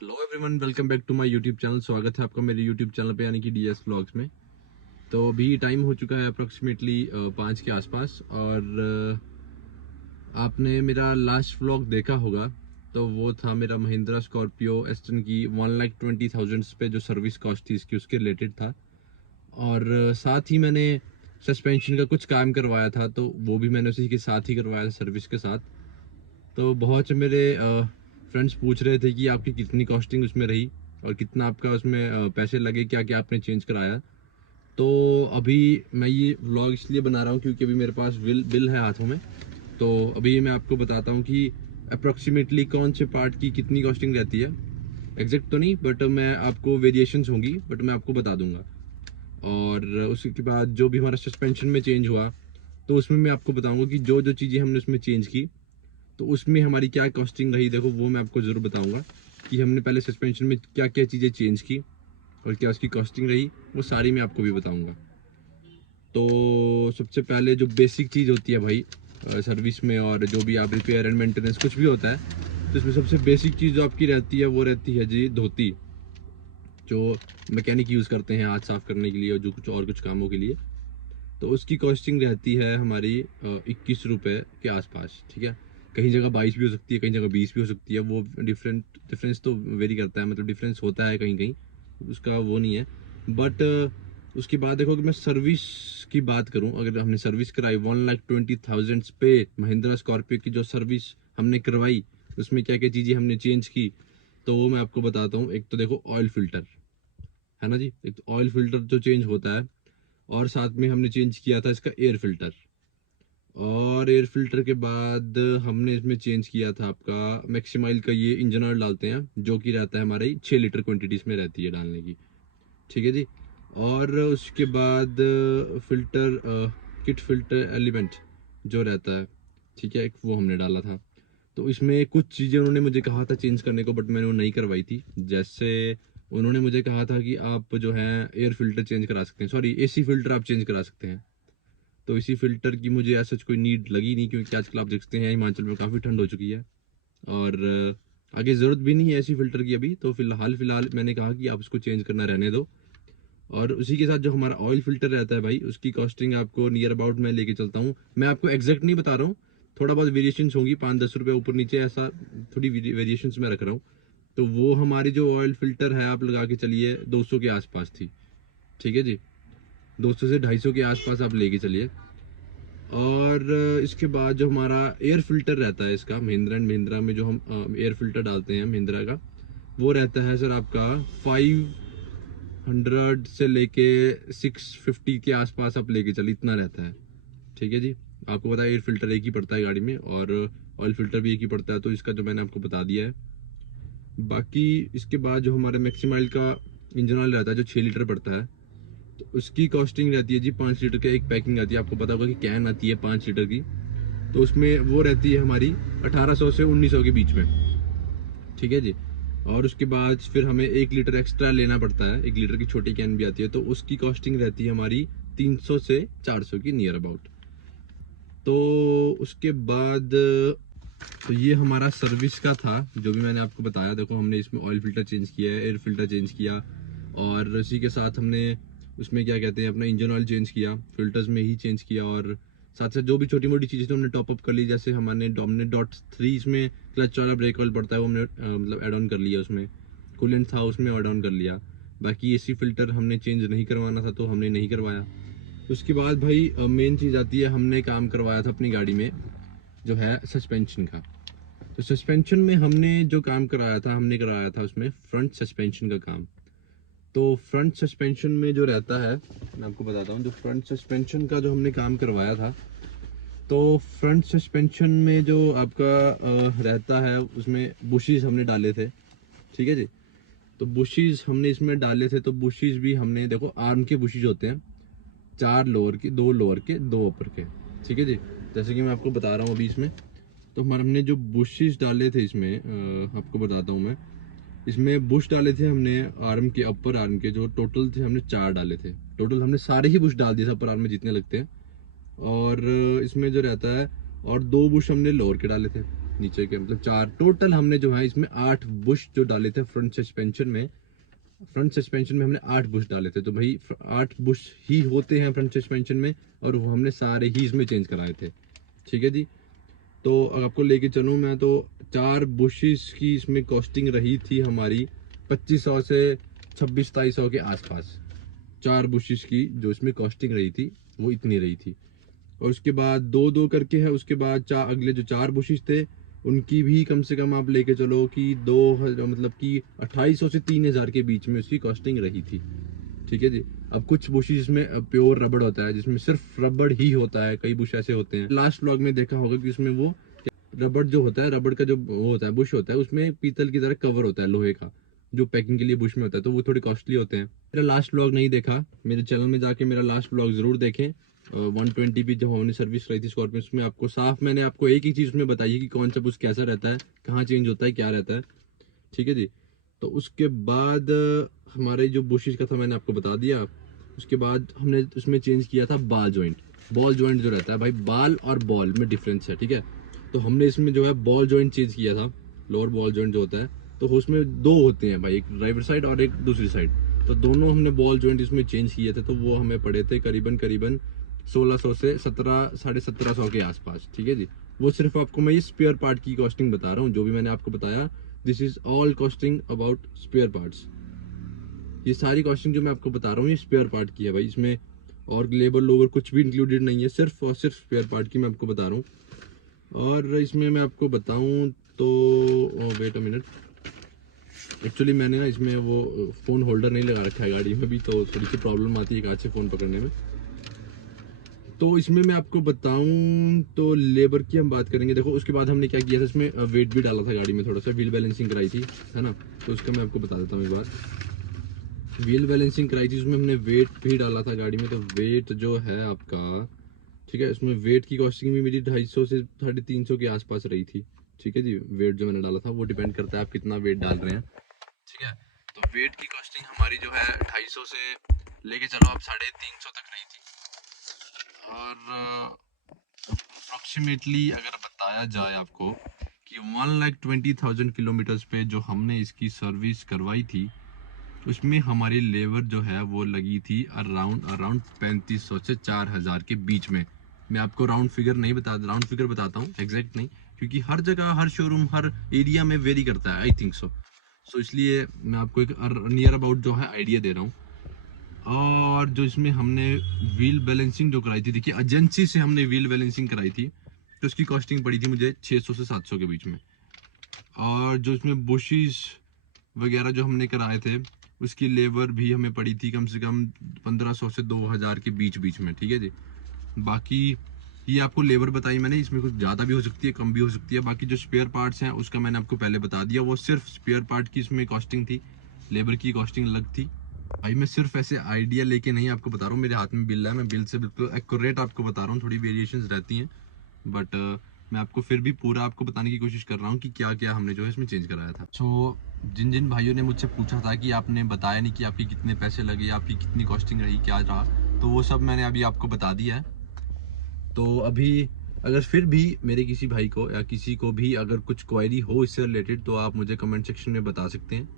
Hello everyone, welcome back to my YouTube channel. स्वागत है आपका मेरे यूट्यूब चैनल पे यानी कि डीएस व्लॉग्स में। तो अभी टाइम हो चुका है अप्रोक्सीमेटली 5 के आसपास और आपने मेरा लास्ट व्लॉग देखा होगा। तो वो था मेरा महिंद्रा स्कॉर्पियो एस्टन की 1,20,000 पे जो सर्विस कॉस्ट थी इसकी, उसके रिलेटेड था। और साथ ही मैंने सस्पेंशन का कुछ काम करवाया था, तो वो भी मैंने उसी के साथ ही करवाया था, सर्विस के साथ। तो बहुत से मेरे फ्रेंड्स पूछ रहे थे कि आपकी कितनी कॉस्टिंग उसमें रही और कितना आपका उसमें पैसे लगे, क्या क्या आपने चेंज कराया। तो अभी मैं ये व्लॉग इसलिए बना रहा हूँ क्योंकि अभी मेरे पास बिल है हाथों में। तो अभी मैं आपको बताता हूँ कि अप्रोक्सीमेटली कौन से पार्ट की कितनी कॉस्टिंग रहती है। एग्जैक्ट तो नहीं, बट मैं आपको वेरिएशंस होंगी, बट मैं आपको बता दूंगा। और उसके बाद जो भी हमारा सस्पेंशन में चेंज हुआ, तो उसमें मैं आपको बताऊंगा कि जो जो चीज़ें हमने उसमें चेंज की, तो उसमें हमारी क्या कॉस्टिंग रही। देखो, वो मैं आपको ज़रूर बताऊंगा कि हमने पहले सस्पेंशन में क्या क्या चीज़ें चेंज की और क्या उसकी कॉस्टिंग रही, वो सारी मैं आपको भी बताऊंगा। तो सबसे पहले जो बेसिक चीज़ होती है भाई सर्विस में, और जो भी आप रिपेयर एंड मेंटेनेंस कुछ भी होता है, तो इसमें सबसे बेसिक चीज़ जो आपकी रहती है वो रहती है जी धोती, जो मैकेनिक यूज़ करते हैं हाथ साफ करने के लिए और जो कुछ कामों के लिए। तो उसकी कॉस्टिंग रहती है हमारी 21 रुपये के आसपास। ठीक है, कहीं जगह 22 भी हो सकती है, कहीं जगह 20 भी हो सकती है। वो डिफरेंस तो वेरी करता है, मतलब डिफरेंस होता है कहीं कहीं, उसका वो नहीं है। बट उसके बाद देखो कि मैं सर्विस की बात करूं, अगर हमने सर्विस कराई 1,20,000 पे महिंद्रा स्कॉर्पियो की जो सर्विस हमने करवाई, उसमें क्या क्या चीज़ें हमने चेंज की, तो वो मैं आपको बताता हूँ। एक तो देखो ऑयल फिल्टर है ना जी, एक तो ऑयल फिल्टर जो चेंज होता है, और साथ में हमने चेंज किया था इसका एयर फिल्टर। और एयर फिल्टर के बाद हमने इसमें चेंज किया था आपका मैक्सिमाइल का ये इंजन ऑयल डालते हैं, जो कि रहता है हमारे 6 लीटर क्वांटिटीज में रहती है डालने की। ठीक है जी। और उसके बाद फिल्टर किट फिल्टर एलिमेंट जो रहता है, ठीक है, एक वो हमने डाला था। तो इसमें कुछ चीज़ें उन्होंने मुझे कहा था चेंज करने को, बट मैंने वो नहीं करवाई थी। जैसे उन्होंने मुझे कहा था कि आप जो है एयर फिल्टर चेंज करा सकते हैं, सॉरी एसी फिल्टर आप चेंज करा सकते हैं। तो इसी फिल्टर की मुझे ऐसा कोई नीड लगी नहीं, क्योंकि आजकल आप देखते हैं हिमाचल में काफ़ी ठंड हो चुकी है और आगे ज़रूरत भी नहीं है ऐसी फिल्टर की अभी। तो फिलहाल मैंने कहा कि आप इसको चेंज करना रहने दो। और उसी के साथ जो हमारा ऑयल फिल्टर रहता है भाई, उसकी कॉस्टिंग आपको नियर अबाउट मैं लेके चलता हूँ। मैं आपको एग्जैक्ट नहीं बता रहा हूँ, थोड़ा बहुत वेरिएशंस होंगी, 5-10 रुपये ऊपर नीचे, ऐसा थोड़ी वेरिएशंस में रख रहा हूँ। तो वो हमारी जो ऑयल फिल्टर है, आप लगा के चलिए 200 के आसपास थी। ठीक है जी, 200 से 250 के आसपास आप लेके चलिए। और इसके बाद जो हमारा एयर फिल्टर रहता है इसका, महिंद्रा एंड महिंद्रा में जो हम एयर फिल्टर डालते हैं महिंद्रा का, वो रहता है सर आपका 500 से लेके 650 के आसपास आप लेके चलिए, इतना रहता है। ठीक है जी, आपको पता है एयर फिल्टर एक ही पड़ता है गाड़ी में, और ऑयल फिल्टर भी एक ही पड़ता है, तो इसका जो मैंने आपको बता दिया है। बाकी इसके बाद जो हमारे मैक्सिमाइल का इंजन ऑयल रहता है, जो 6 लीटर पड़ता है, तो उसकी कॉस्टिंग रहती है जी 5 लीटर का एक पैकिंग आती है। आपको पता होगा कि कैन आती है 5 लीटर की, तो उसमें वो रहती है हमारी 1800 से 1900 के बीच में। ठीक है जी। और उसके बाद फिर हमें 1 लीटर एक्स्ट्रा लेना पड़ता है, 1 लीटर की छोटी कैन भी आती है, तो उसकी कॉस्टिंग रहती है हमारी 300 से 400 की नियर अबाउट। तो उसके बाद तो ये हमारा सर्विस का था, जो भी मैंने आपको बताया। देखो, हमने इसमें ऑयल फिल्टर चेंज किया है, एयर फिल्टर चेंज किया, और इसी के साथ हमने उसमें क्या कहते हैं अपना इंजन ऑयल चेंज किया, फिल्टर्स में ही चेंज किया। और साथ साथ जो भी छोटी मोटी चीज़ें तो हमने टॉप अप कर ली, जैसे हमने .3 इसमें क्लच वाला ब्रेक ऑयल पड़ता है, वो हमने मतलब एड ऑन कर लिया, उसमें कूलेंट था उसमें एड ऑन कर लिया। बाकी एसी फिल्टर हमने चेंज नहीं करवाना था, तो हमने नहीं करवाया। उसके बाद भाई मेन चीज़ आती है, हमने काम करवाया था अपनी गाड़ी में जो है सस्पेंशन का। तो सस्पेंशन में हमने जो काम कराया था, हमने कराया था उसमें फ्रंट सस्पेंशन का काम। तो फ्रंट सस्पेंशन में जो रहता है, मैं आपको बताता हूँ, जो फ्रंट सस्पेंशन का जो हमने काम करवाया था, तो फ्रंट सस्पेंशन में जो आपका रहता है, उसमें बुशीज हमने डाले थे। ठीक है जी। तो बुशीज हमने इसमें डाले थे, तो बुशीज भी हमने देखो आर्म के बुशीज होते हैं, 4 लोअर के, 2 लोअर के, 2 ऊपर के। ठीक है जी, जैसे कि मैं आपको बता रहा हूँ अभी इसमें। तो हमारे हमने जो बुशेस डाले थे इसमें, आपको बताता हूँ मैं। इसमें बुश डाले थे हमने आर्म के, अपर आर्म के, जो टोटल थे हमने 4 डाले थे। टोटल हमने सारे ही बुश डाल दिए थे अपर आर्म में जितने लगते हैं। और इसमें जो रहता है, और 2 बुश हमने लोअर के डाले थे। नीचे के मतलब 4 टोटल हमने जो है इसमें 8 बुश जो डाले थे फ्रंट सस्पेंशन में। फ्रंट सस्पेंशन में हमने 8 बुश डाले थे, तो भाई 8 बुश ही होते हैं फ्रंट सस्पेंशन में, और वो हमने सारे ही इसमें चेंज कराए थे। ठीक है जी। तो अगर आपको लेके चलूँ मैं, तो 4 बुशेस की इसमें कॉस्टिंग रही थी हमारी 2500 से 2600-2700 के आसपास। 4 बुशेस की जो इसमें कॉस्टिंग रही थी वो इतनी रही थी। और उसके बाद 2-2 करके है, उसके बाद अगले जो 4 बुशेस थे उनकी भी कम से कम आप लेके चलो कि 2 मतलब कि 2800 से 3000 के बीच में उसकी कॉस्टिंग रही थी। ठीक है जी। अब कुछ बुशेस में प्योर रबड़ होता है, जिसमें सिर्फ रबड़ ही होता है, कई बुश ऐसे होते हैं। लास्ट व्लॉग में देखा होगा कि उसमें वो रबड़ जो होता है, रबड़ का जो वो होता है बुश होता है, उसमें पीतल की तरह कवर होता है लोहे का, जो पैकिंग के लिए बुश में होता है, तो वो थोड़ी कॉस्टली होते हैं। मेरा लास्ट व्लॉग नहीं देखा, मेरे चैनल में जाके मेरा लास्ट व्लॉग जरूर देखें। 120 भी जब हमने सर्विस कराई थी स्कॉर्पियो, उसमें आपको साफ मैंने आपको एक ही चीज उसमें बताई है कि कौन सा बुश कैसा रहता है, कहाँ चेंज होता है, क्या रहता है। ठीक है जी। तो उसके बाद हमारे जो बुशेस का था मैंने आपको बता दिया। उसके बाद हमने उसमें चेंज किया था बाल जॉइंट। बॉल जॉइंट जो रहता है भाई, बाल और बॉल में डिफरेंस है। ठीक है। तो हमने इसमें जो है बॉल जॉइंट चेंज किया था, लोअर बॉल जॉइंट जो होता है, तो उसमें 2 होते हैं भाई, एक ड्राइवर साइड और एक दूसरी साइड। तो दोनों हमने बॉल जॉइंट इसमें चेंज किए थे, तो वो हमें पड़े थे करीबन करीबन 1600 से 1700 के आसपास। ठीक है जी। वो सिर्फ आपको मैं ये स्पेयर पार्ट की कॉस्टिंग बता रहा हूँ, जो भी मैंने आपको बताया, this is all costing about spare parts. ये सारी कॉस्टिंग जो मैं आपको बता रहा हूँ ये स्पेयर पार्ट की है भाई, इसमें और लेबर लोबर कुछ भी इंक्लूडेड नहीं है, सिर्फ और सिर्फ स्पेयर पार्ट की मैं आपको बता रहा हूँ। और इसमें मैं आपको बताऊं तो वेट अ मिनट, एक्चुअली मैंने ना इसमें वो फ़ोन होल्डर नहीं लगा रखा है गाड़ी में भी, तो थोड़ी सी प्रॉब्लम आती है कांच से फ़ोन पकड़ने में। तो इसमें मैं आपको बताऊं तो लेबर की हम बात करेंगे। देखो उसके बाद हमने क्या किया था, इसमें वेट भी डाला था गाड़ी में, थोड़ा सा व्हील बैलेंसिंग कराई थी, है ना। तो उसका मैं आपको बता देता हूँ एक बार। व्हील बैलेंसिंग कराई थी, उसमें हमने वेट भी डाला था गाड़ी में। तो वेट जो है आपका, ठीक है, उसमें वेट की कॉस्टिंग भी मेरी 250 से 350 के आसपास रही थी। ठीक है जी। वेट जो मैंने डाला था वो डिपेंड करता है आप कितना वेट डाल रहे हैं। ठीक है। तो वेट की कॉस्टिंग हमारी जो है 250 से लेके चलो आप 350 तक रही थी। और अप्रोक्सीमेटली अगर बताया जाए आपको कि 1,20,000 किलोमीटर्स पे जो हमने इसकी सर्विस करवाई थी, उसमें हमारी लेबर जो है वो लगी थी अराउंड अराउंड 3500 से 4000 के बीच में। मैं आपको राउंड फिगर नहीं बता, राउंड फिगर बताता हूँ, एग्जैक्ट नहीं, क्योंकि हर जगह हर शोरूम हर एरिया में वेरी करता है, आई थिंक सो इसलिए मैं आपको एक नियर अबाउट जो है आइडिया दे रहा हूँ। और जो इसमें हमने व्हील बैलेंसिंग जो कराई थी, देखिए एजेंसी से हमने व्हील बैलेंसिंग कराई थी, तो उसकी कॉस्टिंग पड़ी थी मुझे 600 से 700 के बीच में। और जो इसमें बुशिस वगैरह जो हमने कराए थे, उसकी लेबर भी हमें पड़ी थी कम से कम 1500 से 2000 के बीच बीच में। ठीक है जी। बाकी ये आपको लेबर बताई मैंने, इसमें कुछ ज़्यादा भी हो सकती है, कम भी हो सकती है। बाकी जो स्पेयर पार्ट्स हैं उसका मैंने आपको पहले बता दिया, वो सिर्फ स्पेयर पार्ट की इसमें कॉस्टिंग थी, लेबर की कॉस्टिंग अलग थी। भाई मैं सिर्फ ऐसे आइडिया लेके नहीं आपको बता रहा हूँ, मेरे हाथ में बिल है, मैं बिल से बिल्कुल एक्यूरेट आपको बता रहा हूँ, थोड़ी वेरिएशंस रहती हैं, बट मैं आपको फिर भी पूरा आपको बताने की कोशिश कर रहा हूँ कि क्या क्या हमने जो है इसमें चेंज कराया था। सो जिन जिन भाइयों ने मुझसे पूछा था कि आपने बताया नहीं कि आपकी कितने पैसे लगे, आपकी कितनी कॉस्टिंग रही, क्या रहा, तो वो सब मैंने अभी आपको बता दिया है। तो अभी अगर फिर भी मेरे किसी भाई को या किसी को भी अगर कुछ क्वेरी हो इससे रिलेटेड, तो आप मुझे कमेंट सेक्शन में बता सकते हैं।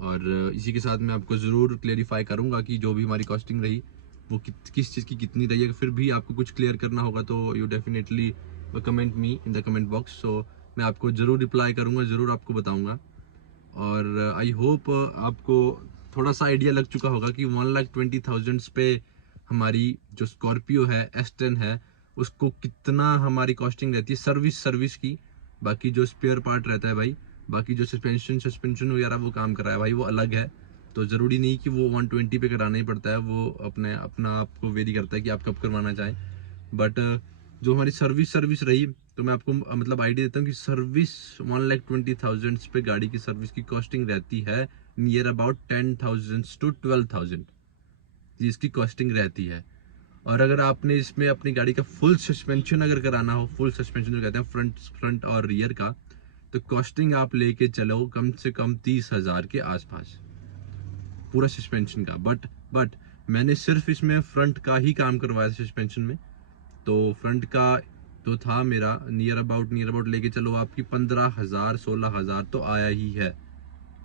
और इसी के साथ मैं आपको ज़रूर क्लेरिफाई करूंगा कि जो भी हमारी कॉस्टिंग रही वो किस चीज़ की कितनी रही है। फिर भी आपको कुछ क्लियर करना होगा तो you definitely comment me in the comment box, so मैं आपको ज़रूर रिप्लाई करूंगा, ज़रूर आपको बताऊंगा। और आई होप आपको थोड़ा सा आइडिया लग चुका होगा कि 1,20,000 पे हमारी जो स्कॉर्पियो है S10 है, उसको कितना हमारी कॉस्टिंग रहती है सर्विस की। बाकी जो स्पेयर पार्ट रहता है भाई, बाकी जो सस्पेंशन वगैरह वो काम कर रहा है भाई, वो अलग है। तो ज़रूरी नहीं कि वो 120 पे कराना ही पड़ता है, वो अपने अपना आपको वेरी करता है कि आप कब करवाना चाहें। बट जो हमारी सर्विस रही, तो मैं आपको मतलब आइडिया देता हूँ कि सर्विस 1,20,000 पे गाड़ी की सर्विस की कॉस्टिंग रहती है नियर अबाउट 10,000 टू 12,000 इसकी कॉस्टिंग रहती है। और अगर आपने इसमें अपनी गाड़ी का फुल सस्पेंशन अगर कराना हो, फुल सस्पेंशन जो कहते हैं फ्रंट फ्रंट और रियर का, तो कॉस्टिंग आप लेके चलो कम से कम 30,000 के आसपास पूरा सस्पेंशन का। बट मैंने सिर्फ इसमें फ्रंट का ही काम करवाया सस्पेंशन में, तो फ्रंट का तो था मेरा नियर अबाउट लेके चलो आपकी 15,000 16,000 तो आया ही है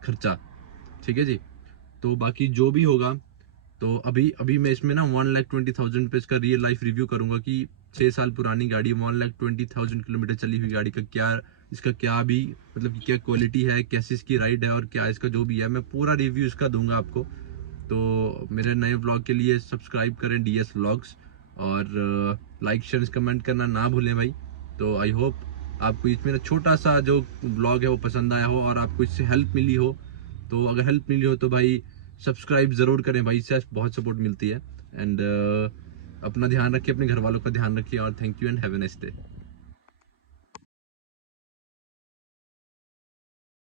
खर्चा, ठीक है जी। तो बाकी जो भी होगा, तो अभी अभी मैं इसमें ना 1,20,000 पे इसका रियल लाइफ रिव्यू करूंगा कि 6 साल पुरानी गाड़ी 1,20,000 किलोमीटर चली हुई गाड़ी का क्या, इसका क्या भी मतलब कि क्या क्वालिटी है, कैसी इसकी राइड है और क्या इसका जो भी है, मैं पूरा रिव्यू इसका दूंगा आपको। तो मेरे नए व्लॉग के लिए सब्सक्राइब करें DS व्लॉग्स, और लाइक शेयर कमेंट करना ना भूलें भाई। तो आई होप आपको इसमें मेरा छोटा सा जो व्लॉग है वो पसंद आया हो और आपको इससे हेल्प मिली हो। तो अगर हेल्प मिली हो तो भाई सब्सक्राइब ज़रूर करें भाई, इससे बहुत सपोर्ट मिलती है। एंड अपना ध्यान रखिए, अपने घर वालों का ध्यान रखिए, और thank you and have a nice day.